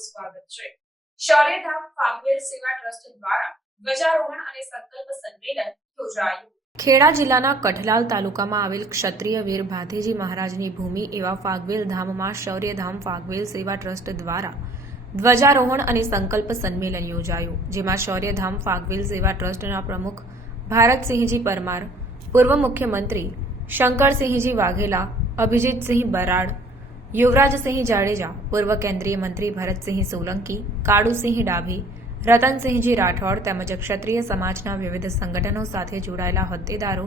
આપનું સ્વાગત છે। શૌર્યધામ ફાગવેલ સેવા ટ્રસ્ટ દ્વારા ધ્વજારોહણ અને સંકલ્પ સંમેલન યોજાયું। ખેડા જિલ્લાના કઠલાલ તાલુકામાં આવેલ ક્ષત્રિય વીર ભાથીજી મહારાજની ભૂમિ એવા ફાગવેલ ધામમાં શૌર્યધામ ફાગવેલ સેવા ટ્રસ્ટ દ્વારા ધ્વજારોહણ અને સંકલ્પ સંમેલન યોજાયું, જેમાં શૌર્યધામ ફાગવેલ સેવા ટ્રસ્ટના પ્રમુખ ભારતસિંહજી પરમાર, પૂર્વ મુખ્યમંત્રી શંકરસિંહજી વાઘેલા, અભિજીતસિંહ બરાડ, યુવરાજસિંહ જાડેજા, પૂર્વ કેન્દ્રીય મંત્રી ભરતસિંહ સોલંકી, કાળુસિંહ ડાભી, રતનસિંહજી રાઠોડ તેમજ ક્ષત્રિય સમાજના વિવિધ સંગઠનો સાથે જોડાયેલા હોદ્દેદારો,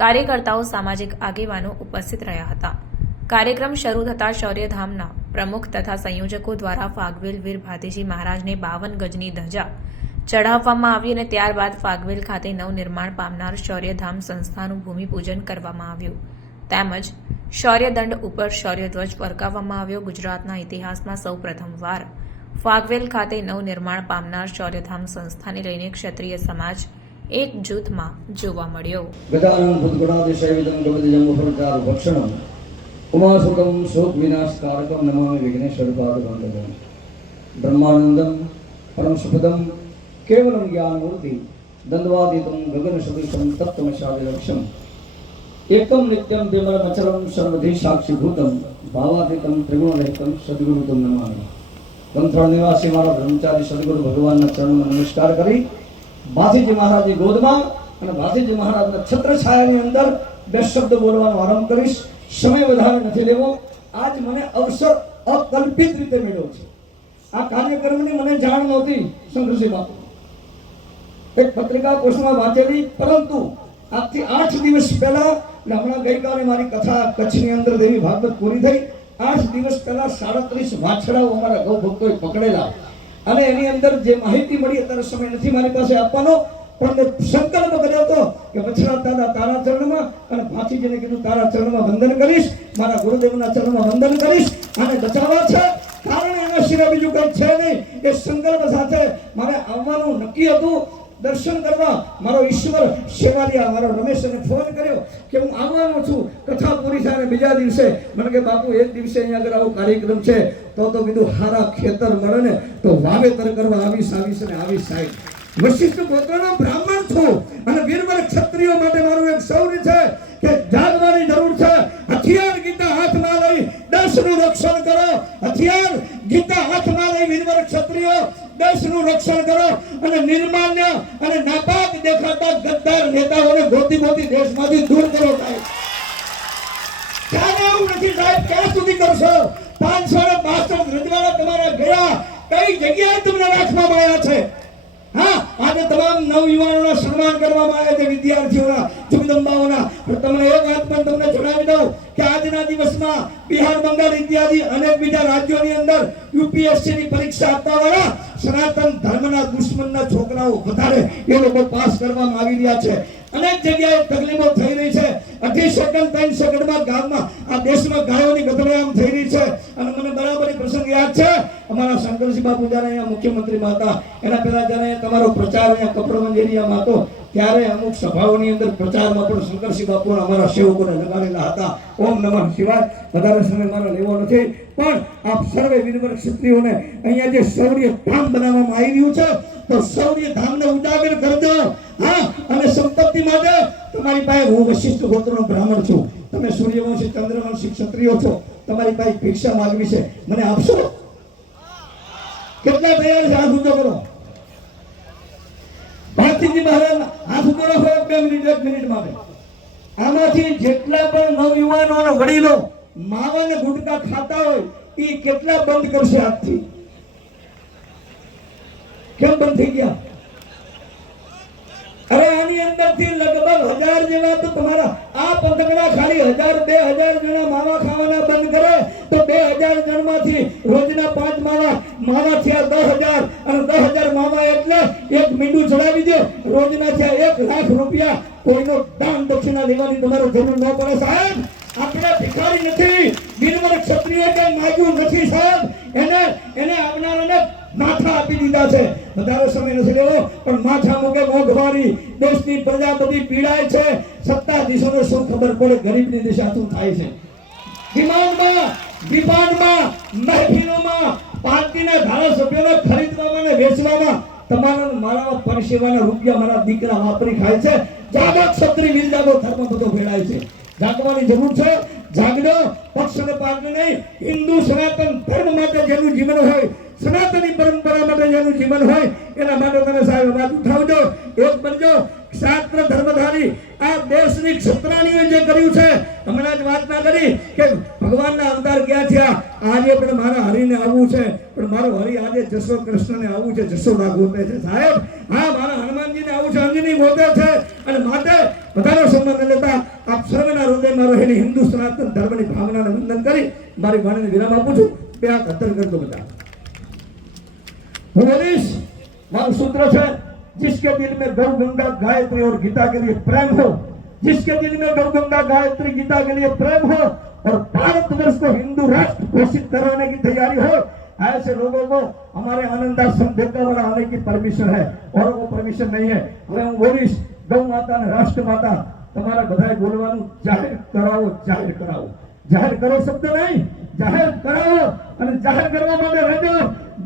કાર્યકર્તાઓ, સામાજિક આગેવાનો ઉપસ્થિત રહ્યા હતા। કાર્યક્રમ શરૂ થતાં શૌર્યધામના પ્રમુખ તથા સંયોજકો દ્વારા ફાગવેલ વીર ભાથીજી મહારાજને 52 ગજની ધજા ચઢાવવામાં આવી અને ત્યારબાદ ફાગવેલ ખાતે નવનિર્માણ પામનાર શૌર્યધામ સંસ્થાનું ભૂમિપૂજન કરવામાં આવ્યું તેમજ શૌર્યદંડ ઉપર શૌર્યધ્વજ ફરકાવવામાં આવ્યો। ગુજરાતના ઇતિહાસમાં સૌ પ્રથમવાર ફાગવેલ ખાતે નવનિર્માણ પામનાર શૌર્યધામ સંસ્થાને લઈને ક્ષત્રિય સમાજ એક જૂથમાં જોવા મળ્યો। ગદાનંદ ભૂતગુણાદિશયવિદં ગવદજંબફલચારુ ભક્ષણમ ઉમાસુતમ શોક વિનાશકારકમ નમામિ વિઘ્નેશ્વરપાદવંદનમ બ્રહ્માનંદમ પરમ સુખદમ કેવલમ જ્ઞાનમૂર્તિ દંડવાતીતમ ગગન સદૃશમ તત્ત્વમશાલિલક્ષમ એકમ નિત્યમ વિમલમચલમ સર્વધિ સાક્ષીભૂતમ ભાવાતીતમ ત્રિગુણરહિતમ સદગુરુતમ નમામિ। ગમથળ નિવાસી મારા બ્રહ્મચારી સદગુરુ ભગવાનના ચરણમાં નમસ્કાર કરી ભાથીજી મહારાજની ગોદમાં અને ભાથીજી મહારાજના છત્રછાયાની અંદર બે શબ્દ બોલવાનો આરંભ કરીશ। સમય વધારે નથી લેવો। આજ મને અવસર અકલ્પિત રીતે મળ્યો છે। આ કાર્યક્રમની મને જાણ નહોતી શંકરસિંહ બાપુ, એક પત્રિકા કોષમાં વાંચેલી, પરંતુ આજથી 8 દિવસ પહેલા, હમણાં ગઈકાલે મારી કથા કચ્છની અંદર દેવી ભાગવત પૂરી થઈ, 8 દિવસ પહેલા 37 વાછડાઓ અમારા ગૌ ભક્તોએ પકડેલા અને એની અંદર જે માહિતી મળી, અત્યારે સમય નથી મારી પાસે આપવાનો, પણ મેં સંકલ્પ કર્યો હતો કે વછડા દાદા તારા ચરણમાં અને ભાથીજીને કીધું તારા ચરણમાં વંદન કરીશ, મારા ગુરુદેવના ચરણમાં વંદન કરીશ, આને બચાવવા છે, કારણ એના સિવાય બીજું કંઈ છે નહીં। એ સંકલ્પ સાથે મારે આવવાનું નક્કી હતું દર્શન કરવા। મારો ઈશ્વર સેવાલિયા મારો રમેશને ફોન કર્યો કે હું આવવાનો છું, કથા પૂરી થાય બીજા દિવસે મને કે બાપુ એક દિવસે અહીંયા આગળ આવો કાર્યક્રમ છે તો કીધું હારા ખેતર મળે ને તો વાવેતર કરવા આવીશ ને આવીશ સાહેબ। વશિષ્ઠ ગોત્રનો બ્રાહ્મણ છું અને વીરવર ક્ષત્રિયો માટે મારું એક શૌર્ય છે કે જાગવાની જરૂર છે। હથિયાર ગીતા હાથમાં લઈ દેશનું રક્ષણ કરો, હથિયાર ગીતા હાથમાં લઈ વીરવર ક્ષત્રિયો દેશનું રક્ષણ કરો અને નિર્માન્ય અને નાપાક દેખાતા ગદ્દાર નેતાઓને ગોતી દેશમાંથી દૂર કરો સાહેબ। ક્યારે એવું નથી સાહેબ, ક્યાં સુધી કરશો? 562 રજવાડા તમારા ગયા, કઈ જગ્યાએ તમને રાખવામાં આવ્યા છે? હા, આજે તમામ નવયુવાનોના સન્માન કરવામાં આવ્યા છે, વિદ્યાર્થીઓના, જગદંબાઓના। તમને એક વાત પણ તમને જણાવી દઉં કે આજના દિવસમાં બિહાર, બંગાળ ઇત્યાદિ અનેક બીજા રાજ્યોની અંદર યુપીએસસીની પરીક્ષા આપવાવાળા સનાતન ધર્મના દુશ્મનના છોકરાઓ વધારે એ લોકો પાસ કરવામાં આવી રહ્યા છે। અનેક જગ્યાએ તકલીફો થઈ રહી છે। 2.5 સેકન્ડ 3 સેકન્ડમાં ગામમાં આ દેશમાં ગાયોની ગધરામ થઈ રહી છે અને મને બરાબર પ્રસંગ યાદ છે। અમારા શંકરસિંહ બાપુ જ્યારે અહીંયા મુખ્યમંત્રીમાં હતા, એના પહેલા જ્યારે તમારો પ્રચાર અહીંયા કપડવંજ એરિયામાં હતો, ત્યારે અમુક સભાઓની અંદર પ્રચારમાં પણ શંકરસિંહ બાપુ અમારા સેવકોને લગાડેલા હતા। ઓમ નમઃ શિવાય। વધારે સમય મારો લેવો નથી, પણ આપ સર્વે વીરવર ક્ષત્રિયોને અહીંયા જે શૌર્ય ધામ બનાવવામાં આવી રહ્યું છે તો શૌર્ય ધામને ઉજાગર કરજો। હા, અને સંપત્તિ માટે તમારી પાસે હું વશિષ્ઠ ગોત્રનો બ્રાહ્મણ છું, તમે સૂર્યવંશી ચંદ્રવંશી ક્ષત્રિયો છો, તમારી પાસે ભિક્ષા માંગવી છે, મને આપશો? કેટલા તૈયાર છે? હાથ ઊંચો કરો। ભાથીજી મહારાજ હાથ ઊંચો રાખો, 1 મિનિટમાં। આમાંથી જેટલા પણ નવયુવાનો અને વડીલો માવા ને ગુટકા ખાતા હોય એ કેટલા બંધ કરશે આજથી? કેમ બંધ થઈ ગયા? અરે આની અંદરથી લગભગ 1000 જેવા તો તમારા આ પંથકના ખાલી 1000-2000 જણા માવા ખાવાના બંધ કરે તો 2000 જણમાંથી રોજના 5 માવા થયા 10,000 અને 10,000 માવા એટલે એક મીંડું ચડાવી દે, રોજના થયા 1 લાખ રૂપિયા। કોઈનો દાન દક્ષિણા લેવાની તમારે જરૂર ન પડે સાહેબ। આપણે ભિખારી નથી, વીરવર ક્ષત્રિય કઈ માગ્યું નથી સાહેબ, એને આવનારાને માથા આપી દીધા છે। વધારે સમય નથી લેવો, પણ માથા મૂકે મોંઘવારી, દેશની પ્રજા બધી પીડાય છે, સત્તાધીશોને શું ખબર પડે ગરીબની દિશા શું થાય છે? ડિમાન્ડમાં વિભાગમાં મહેફિલોમાં પાર્ટીના ધારાસભ્યોને ખરીદવામાં અને વેચવામાં તમારા ને મારા પરસેવાના રૂપિયા મારા દીકરા વાપરી ખાય છે. જાગો ક્ષત્રિય વીર જાગો, ધર્મ બધો ભેળાય છે. જાગવાની જરૂર છે. જાગજો. પક્ષ અને પાર્ટી નહીં, હિન્દુ સનાતન ધર્મ માટે જેનું જીવન હોય, સનાતની પરંપરા માટે જેનું જીવન હોય, એના માટે તમે સાહેબ અવાજ ઉઠાવજો, એક બનજો. શાસ્ત્ર ધર્મધારી આ દેશની ક્ષત્રાણીઓએ જે કર્યું છે, હમણાં જ વાત ના કરી કે ભગવાનના અવતાર ક્યાં થયા. આજે પણ મારા હરિને આવવું છે, પણ મારો હરિ આજે જશો કૃષ્ણને આવવું છે, જશોદા ગોતે છે સાહેબ. હા, મારા હનુમાનજીને આવવું છે, અંજની ગોતે છે. અને માટે બધાનો સંબંધ લેતા આપ સર્વના હૃદયમાં રહેલી હિન્દુ સનાતન ધર્મની ભાવનાને વંદન કરી મારી વાણીને વિરામ આપું છું. બે આ કતર કરતો બધા હું બોલીશ. મારું સૂત્ર છે, जिसके दिल में गौ गंगा गायत्री और गीता के लिए प्रेम हो, जिसके दिल में गौ गंगा गायत्री गीता के लिए प्रेम हो और भारतवर्ष को हिंदू राष्ट्र घोषित कराने की तैयारी हो, ऐसे लोगों को हमारे आनंद आश्रम देवकावाड़ा आने की परमिशन है, और वो परमिशन नहीं है. હવે હું બોલીશ, ગૌ માતા અને રાષ્ટ્ર માતા તમારા બધાએ બોલવાનું જાહેર કરાવો, જાહેર કરાવો. જાહેર કરો શબ્દ નહીં, જાહેર કરાવો. અને જાહેર કરવા માટે રહેજો.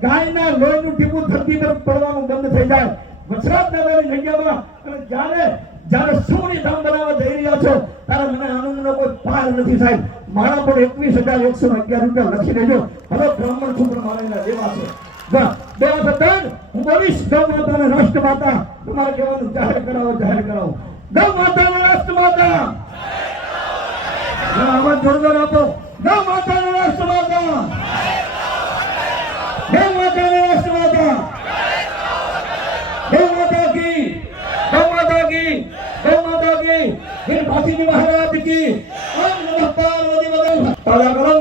ગાયના લોહીનું ટીપું ધરતી પર પડવાનું બંધ થઈ જાય. વસરાત દાદાની જગ્યામાં અને જ્યારે સોની ધામ બનાવવા જઈ રહ્યા છો, ત્યારે મને આનંદનો કોઈ પાર નથી સાહેબ. મારા પણ 21,111 રૂપિયા લખી દેજો. હવે બ્રાહ્મણ છું પણ મારા એના દેવા છે. બે સત્તર હું બોલીશ. ગૌ માતા અને રાષ્ટ્ર માતા તમારે કહેવાનું જાહેર કરાવો, જાહેર કરાવો. ગૌ માતા અને રાષ્ટ્ર માતા, આવાજ જોરદાર આપો. ગૌ માતા અને રાષ્ટ્ર માતા, ગૌ માતા અને રાષ્ટ્ર માતા, गौ माता की, गौ माता की, गौ माता की, वीर भाषी महाराज की. ओम नमः पार्वती पदम. ताजा करो.